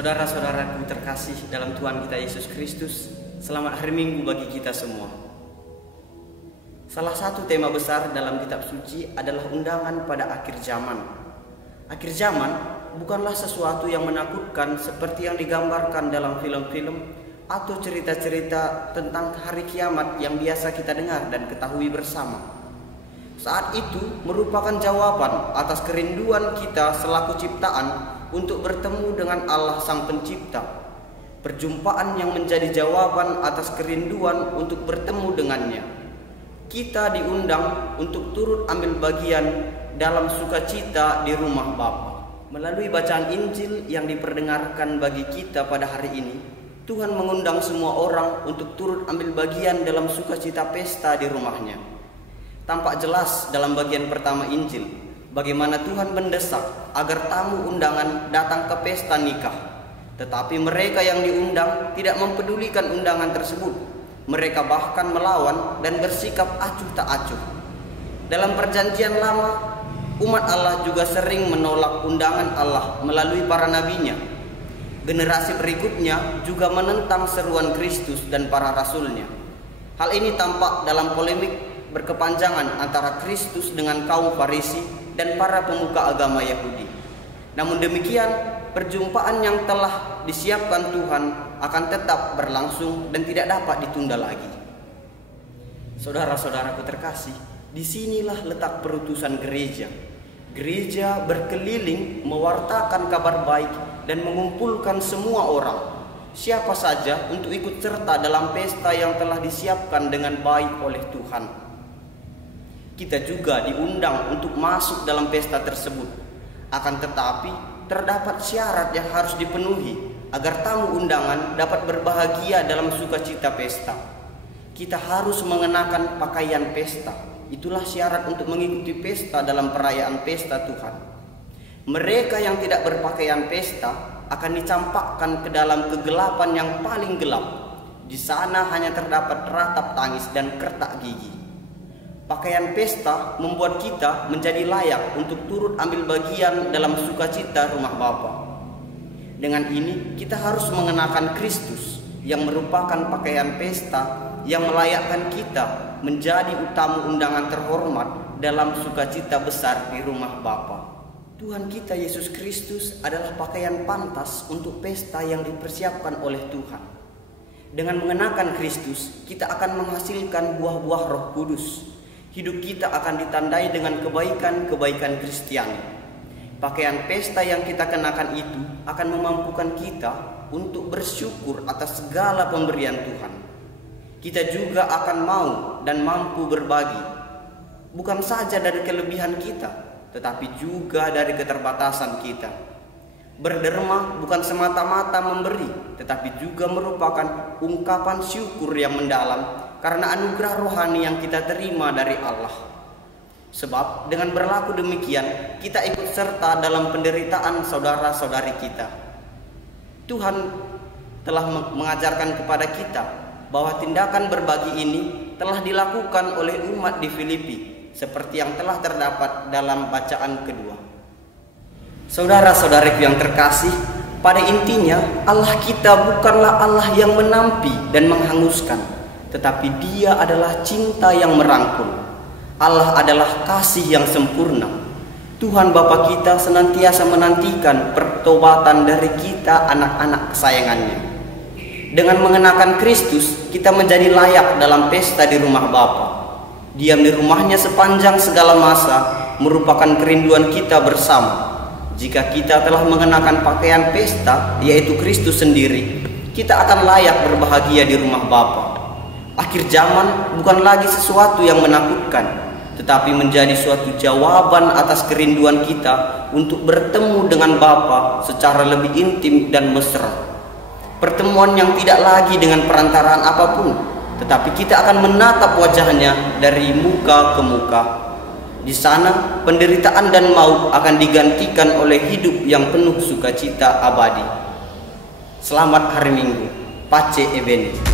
Saudara-saudaraku terkasih dalam Tuhan kita Yesus Kristus, selamat hari Minggu bagi kita semua. Salah satu tema besar dalam kitab suci adalah undangan pada akhir zaman. Akhir zaman bukanlah sesuatu yang menakutkan seperti yang digambarkan dalam film-film atau cerita-cerita tentang hari kiamat yang biasa kita dengar dan ketahui bersama. Saat itu merupakan jawaban atas kerinduan kita selaku ciptaan untuk bertemu dengan Allah Sang Pencipta. Perjumpaan yang menjadi jawaban atas kerinduan untuk bertemu dengannya. Kita diundang untuk turut ambil bagian dalam sukacita di rumah Bapa. Melalui bacaan Injil yang diperdengarkan bagi kita pada hari ini, Tuhan mengundang semua orang untuk turut ambil bagian dalam sukacita pesta di rumahnya. Tampak jelas dalam bagian pertama Injil bagaimana Tuhan mendesak agar tamu undangan datang ke pesta nikah. Tetapi mereka yang diundang tidak mempedulikan undangan tersebut. Mereka bahkan melawan dan bersikap acuh tak acuh. Dalam perjanjian lama, umat Allah juga sering menolak undangan Allah melalui para nabinya. Generasi berikutnya juga menentang seruan Kristus dan para rasulnya. Hal ini tampak dalam polemik berkepanjangan antara Kristus dengan kaum Farisi dan para pemuka agama Yahudi. Namun demikian, perjumpaan yang telah disiapkan Tuhan akan tetap berlangsung dan tidak dapat ditunda lagi. Saudara-saudaraku terkasih, disinilah letak perutusan gereja. Gereja berkeliling mewartakan kabar baik dan mengumpulkan semua orang, siapa saja, untuk ikut serta dalam pesta yang telah disiapkan dengan baik oleh Tuhan. Kita juga diundang untuk masuk dalam pesta tersebut. Akan tetapi, terdapat syarat yang harus dipenuhi agar tamu undangan dapat berbahagia dalam sukacita pesta. Kita harus mengenakan pakaian pesta. Itulah syarat untuk mengikuti pesta dalam perayaan pesta Tuhan. Mereka yang tidak berpakaian pesta akan dicampakkan ke dalam kegelapan yang paling gelap. Di sana hanya terdapat ratap tangis dan kertak gigi. Pakaian pesta membuat kita menjadi layak untuk turut ambil bagian dalam sukacita rumah Bapa. Dengan ini kita harus mengenakan Kristus yang merupakan pakaian pesta yang melayakkan kita menjadi tamu undangan terhormat dalam sukacita besar di rumah Bapa. Tuhan kita Yesus Kristus adalah pakaian pantas untuk pesta yang dipersiapkan oleh Tuhan. Dengan mengenakan Kristus, kita akan menghasilkan buah-buah Roh Kudus. Hidup kita akan ditandai dengan kebaikan-kebaikan Kristiani. Pakaian pesta yang kita kenakan itu akan memampukan kita untuk bersyukur atas segala pemberian Tuhan. Kita juga akan mau dan mampu berbagi, bukan saja dari kelebihan kita, tetapi juga dari keterbatasan kita. Berderma bukan semata-mata memberi, tetapi juga merupakan ungkapan syukur yang mendalam karena anugerah rohani yang kita terima dari Allah. Sebab dengan berlaku demikian, kita ikut serta dalam penderitaan saudara-saudari kita. Tuhan telah mengajarkan kepada kita bahwa tindakan berbagi ini telah dilakukan oleh umat di Filipi, seperti yang telah terdapat dalam bacaan kedua. Saudara-saudariku yang terkasih, pada intinya Allah kita bukanlah Allah yang menampi dan menghanguskan, tetapi Dia adalah cinta yang merangkul. Allah adalah kasih yang sempurna. Tuhan Bapa kita senantiasa menantikan pertobatan dari kita, anak-anak kesayangannya. Dengan mengenakan Kristus, kita menjadi layak dalam pesta di rumah Bapa. Diam di rumahnya sepanjang segala masa merupakan kerinduan kita bersama. Jika kita telah mengenakan pakaian pesta, yaitu Kristus sendiri, kita akan layak berbahagia di rumah Bapa. Akhir zaman bukan lagi sesuatu yang menakutkan, tetapi menjadi suatu jawaban atas kerinduan kita untuk bertemu dengan Bapa secara lebih intim dan mesra. Pertemuan yang tidak lagi dengan perantaraan apapun, tetapi kita akan menatap wajahnya dari muka ke muka. Di sana penderitaan dan maut akan digantikan oleh hidup yang penuh sukacita abadi. Selamat hari Minggu. Pace Ebene.